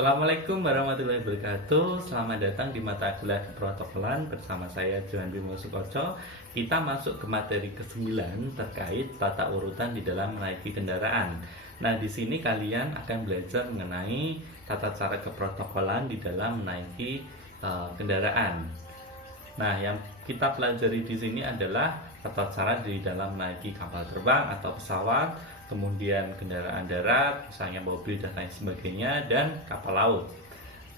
Assalamualaikum warahmatullahi wabarakatuh. Selamat datang di mata kuliah keprotokolan bersama saya Johan Bimo Sukoco. Kita masuk ke materi ke-9 terkait tata urutan di dalam menaiki kendaraan. Nah, di sini kalian akan belajar mengenai tata cara keprotokolan di dalam menaiki kendaraan. Nah, yang kita pelajari di sini adalah tata cara di dalam menaiki kapal terbang atau pesawat, kemudian kendaraan darat, misalnya mobil dan lain sebagainya, dan kapal laut.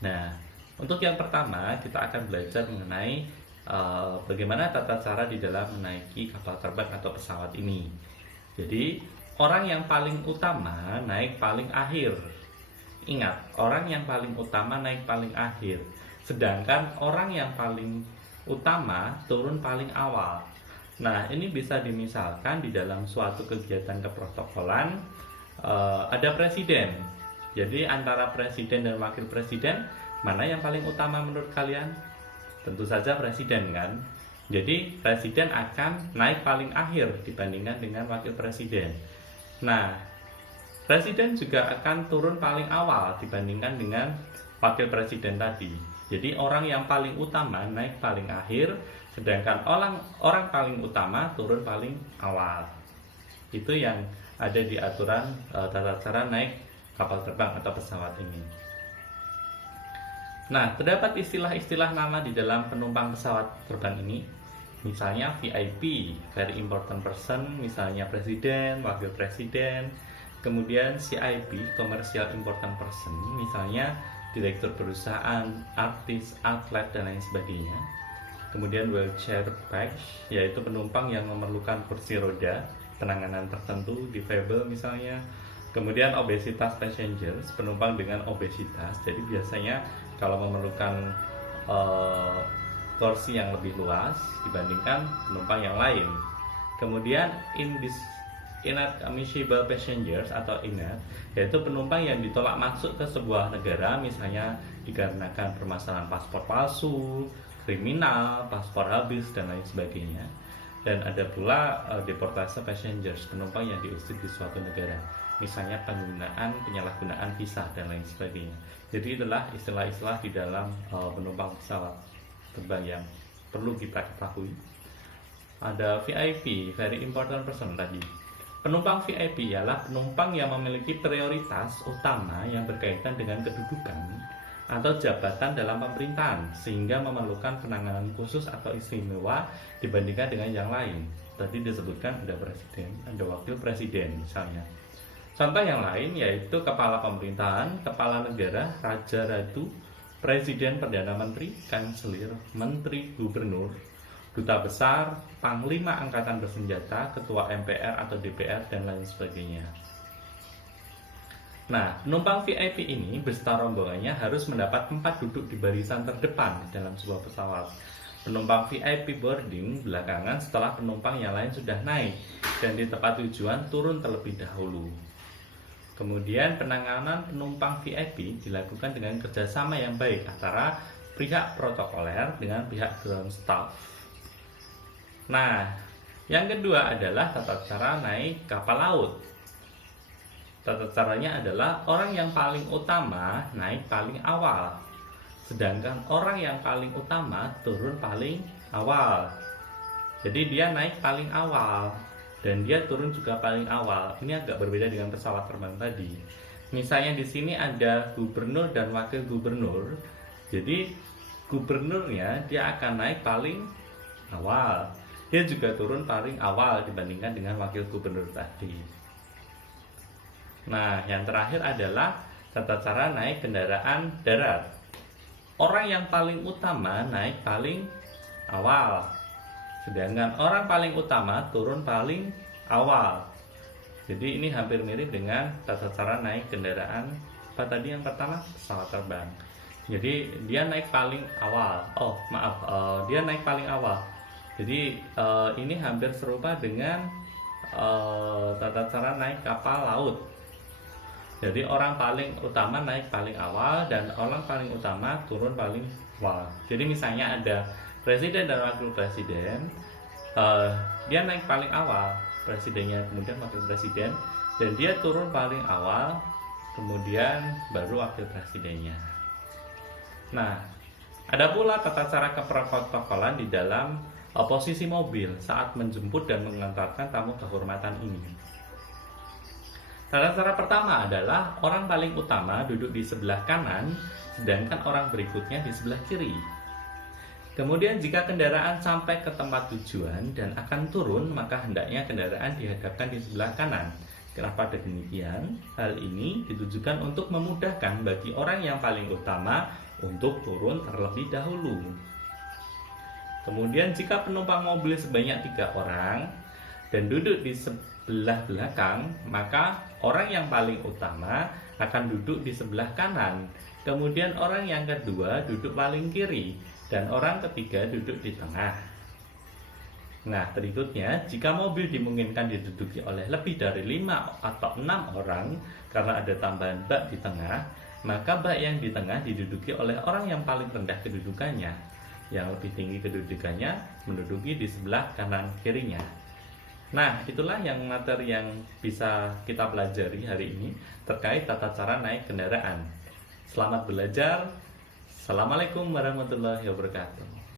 Nah, untuk yang pertama kita akan belajar mengenai bagaimana tata cara di dalam menaiki kapal terbang atau pesawat ini. Jadi, orang yang paling utama naik paling akhir. Ingat, orang yang paling utama naik paling akhir, sedangkan orang yang paling utama turun paling awal. Nah, ini bisa dimisalkan di dalam suatu kegiatan keprotokolan ada presiden. Jadi antara presiden dan wakil presiden, mana yang paling utama menurut kalian? Tentu saja presiden, kan? Jadi presiden akan naik paling akhir dibandingkan dengan wakil presiden. Nah, presiden juga akan turun paling awal dibandingkan dengan wakil presiden tadi. Jadi orang yang paling utama naik paling akhir, sedangkan orang paling utama turun paling awal. Itu yang ada di aturan tata cara naik kapal terbang atau pesawat ini. Nah, terdapat istilah-istilah nama di dalam penumpang pesawat terbang ini. Misalnya VIP, Very Important Person, misalnya presiden, wakil presiden. Kemudian CIP, Commercial Important Person, misalnya direktur perusahaan, artis, atlet, dan lain sebagainya. Kemudian wheelchair baggage, yaitu penumpang yang memerlukan kursi roda, penanganan tertentu, difabel misalnya. Kemudian obesitas passengers, penumpang dengan obesitas. Jadi biasanya kalau memerlukan kursi yang lebih luas dibandingkan penumpang yang lain. Kemudian inadmissible passengers atau INAD, yaitu penumpang yang ditolak masuk ke sebuah negara, misalnya dikarenakan permasalahan paspor palsu, kriminal, paspor habis, dan lain sebagainya. Dan ada pula deportasi passengers, penumpang yang diusir di suatu negara, misalnya penyalahgunaan visa dan lain sebagainya. Jadi itulah istilah-istilah di dalam penumpang pesawat terbang yang perlu kita ketahui. Ada VIP, Very Important Person tadi. Penumpang VIP ialah penumpang yang memiliki prioritas utama yang berkaitan dengan kedudukan atau jabatan dalam pemerintahan, sehingga memerlukan penanganan khusus atau istimewa dibandingkan dengan yang lain. Tadi disebutkan ada presiden, ada wakil presiden misalnya. Contoh yang lain yaitu kepala pemerintahan, kepala negara, raja ratu, presiden, perdana menteri, kanselir, menteri, gubernur, duta besar, panglima angkatan bersenjata, ketua MPR atau DPR, dan lain sebagainya. Nah, penumpang VIP ini beserta rombongannya harus mendapat tempat duduk di barisan terdepan dalam sebuah pesawat. Penumpang VIP boarding belakangan setelah penumpang yang lain sudah naik dan di tempat tujuan turun terlebih dahulu. Kemudian penanganan penumpang VIP dilakukan dengan kerjasama yang baik antara pihak protokoler dengan pihak ground staff. Nah, yang kedua adalah tata cara naik kapal laut. Tata caranya adalah orang yang paling utama naik paling awal, sedangkan orang yang paling utama turun paling awal. Jadi dia naik paling awal dan dia turun juga paling awal. Ini agak berbeda dengan pesawat terbang tadi. Misalnya di sini ada gubernur dan wakil gubernur. Jadi gubernurnya dia akan naik paling awal. Dia juga turun paling awal dibandingkan dengan wakil gubernur tadi. Nah, yang terakhir adalah tata cara naik kendaraan darat. Orang yang paling utama naik paling awal, sedangkan orang paling utama turun paling awal. Jadi ini hampir mirip dengan tata cara naik kendaraan apa tadi yang pertama? Pesawat terbang. Jadi dia naik paling awal. Dia naik paling awal. Jadi ini hampir serupa dengan tata cara naik kapal laut. Jadi orang paling utama naik paling awal dan orang paling utama turun paling awal. Jadi misalnya ada presiden dan wakil presiden, dia naik paling awal, presidennya kemudian wakil presiden, dan dia turun paling awal kemudian baru wakil presidennya. Nah, ada pula tata cara keprotokolan di dalam posisi mobil saat menjemput dan mengantarkan tamu kehormatan ini. Tata cara pertama adalah orang paling utama duduk di sebelah kanan, sedangkan orang berikutnya di sebelah kiri. Kemudian jika kendaraan sampai ke tempat tujuan dan akan turun, maka hendaknya kendaraan dihadapkan di sebelah kanan. Kenapa demikian? Hal ini ditujukan untuk memudahkan bagi orang yang paling utama untuk turun terlebih dahulu. Kemudian jika penumpang mobil sebanyak 3 orang dan duduk di sebelah belakang, maka orang yang paling utama akan duduk di sebelah kanan. Kemudian orang yang kedua duduk paling kiri dan orang ketiga duduk di tengah. Nah, berikutnya, jika mobil dimungkinkan diduduki oleh lebih dari 5 atau 6 orang karena ada tambahan bak di tengah, maka bak yang di tengah diduduki oleh orang yang paling rendah kedudukannya. Yang lebih tinggi kedudukannya menduduki di sebelah kanan kirinya. Nah, itulah yang materi yang bisa kita pelajari hari ini terkait tata cara naik kendaraan. Selamat belajar. Assalamualaikum warahmatullahi wabarakatuh.